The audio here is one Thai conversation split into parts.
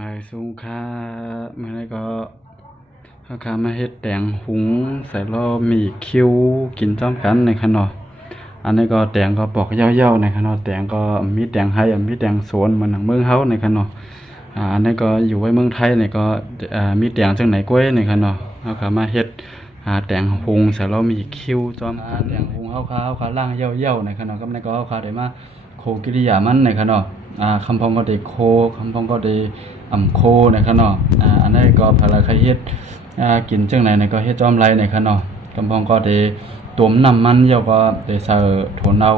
มาสูงค่ามาแล้วก็เขาคามาเฮ็ดแตงหุงใส่ล้อมีคิวกินจ้อมกันในขนออันนี้ก็แตงก็ปอกเย้าๆในขนอแตงก็มีแตงไทยมีแตงสวนเหมือนเมืองเฮาในขนออันนี้ก็อยู่ไว้เมืองไทยเนี่ยก็มีแตงจังไหนก้วยในขนอเขาคามาเฮ็ดแตงหุงใส่ล้อมีคิวจ้อมกันแตงหุงเฮาคาล่างเย้าๆในขนอก็ในก็เฮาคาได้มาโคกิริยามันในขนอคำพองก็ได้โคคำพองก็ได้โคในขนออันนี้ก็พลาใครเฮ็ดกินจังไหนก็เฮ็ดจอมไรในขนอกำพองก็ได้ต้มน้ำมันเยาก็ได้ใส่ถั่วเน่า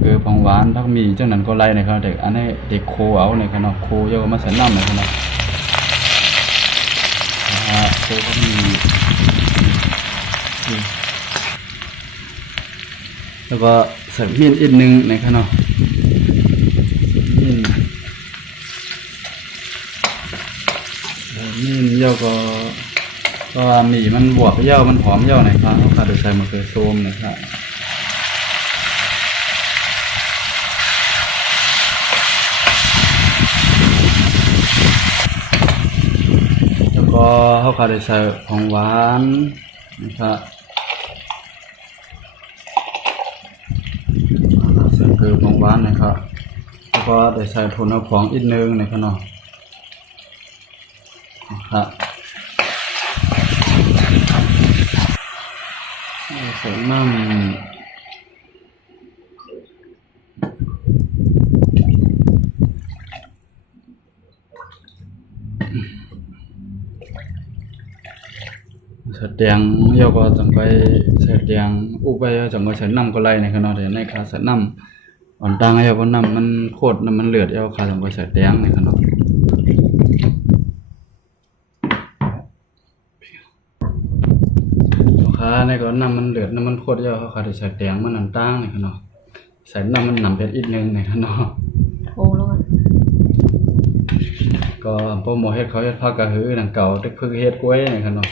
คือผงหวานผักมีจังนั้นก็ไรในขนอแต่อันนี้ได้โคเอาในขนอโคเยาก็มาใส่น้ำในขนอโคก็มีแล้วก็ใส่มีนอีกนึงในขนอมีนเยาก็หมี่มันบวกเย้ามันหอมเย้าหน่อยครับเขาขาดโดยใส่มะเขือส้มนะครับแล้วก็เขาขาดโดยใส่ของหวานนะครับใส่เกลือของหวานนะครับแล้วก็โดยใส่ถั่วเน่าฟองอีกนึงนะครับเนาะครับใส่มั่งแสดงเยาก็จังไปแสดงอุบไปจังไปใส่น้ำก็ไล่ในขณะเดียวในคาใส่น้ำอ่อนตังเยาก็น้ำมันโคตรน้ำมันเลือดเยาคาจังไปใส่แดงในขณะในก็น้ำมันเดือดน้ำมันโคตรเยอะเขาขาดใส่แตงมันน้ำตาลในขนมใส่น้ำมันหนำเป็ดอีกนึงในขนมโอ้แล้วก็พอหมอเฮ็ดเขาเฮ็ดผ้ากระหือหนังเก่าตึกพึ่งเฮ็ดกล้วยในขนม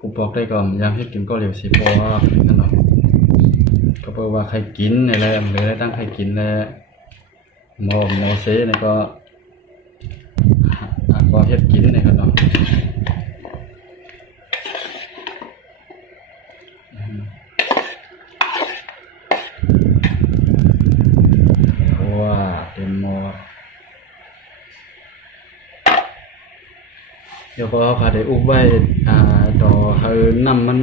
กูบอกได้ก่อนยามเฮ็ดกินก็เหลียวสีปอขนมก็เพราะว่าใครกินอะไรหรือตั้งใครกินแล้วหมอเซ่ในก็เฮ็ดกินในขนมเต็มหม้อเดี๋ยวพอเขาได้อุบไว้ต่อให้น้ำมัน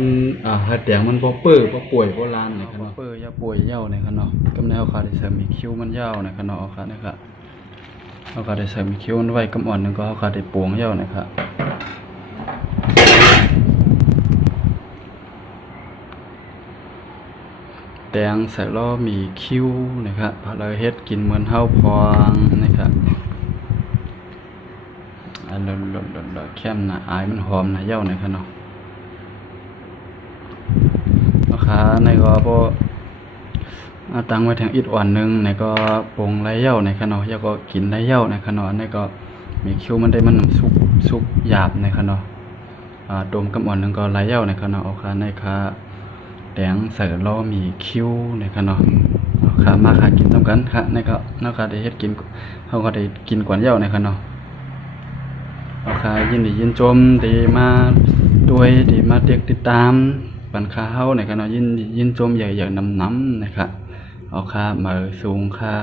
ให้แตงมันบ่เปื้อบ่ป่วยบ่ลานในขณะเปื้อยาป่วยเหย้าในขณะกำแนวเขาได้ใส่มีคิ้วมันยาวในขณะเอาค่ะนะครับเขาได้ใส่มีคิ้วมันไว้กำอ่อนนึงก็เขาได้ปวงเหย้านะครับแตงใส่ล้อมีคิ้วนะครับพอเราเฮ็ดกินเหมือนเฮาพองนะครับหล่นๆเข้มนะอายมันหอมนะเย้านะครับเนาะราคาในก็บ่ตั้งไว้ทางอีกอ่อนนึงในก็ปรุงไรเย้านะครับเนาะแล้วก็กินไรเย้านะครับเนาะในก็มีคิ้วมันได้มันสุกหยาบนะครับเนาะต้มกับอ่อนนึงก็ไรเย้านะครับเนาะเอาค่ะในค่ะแตงใส่ล้อมีคิ้วนะครับเนาะค่ะมาค่ะกินต้องกันค่ะในก็นะคะได้เฮ็ดกินเขาก็ได้กินกวนเย้านะครับเนาะค่ะยินดียินชมดีมาด้วยดีมาติดตามปันค่าเฮานะครับเนาะยินชมใหญ่ๆนำนะครับเอาค่ะมาสูงค่ะ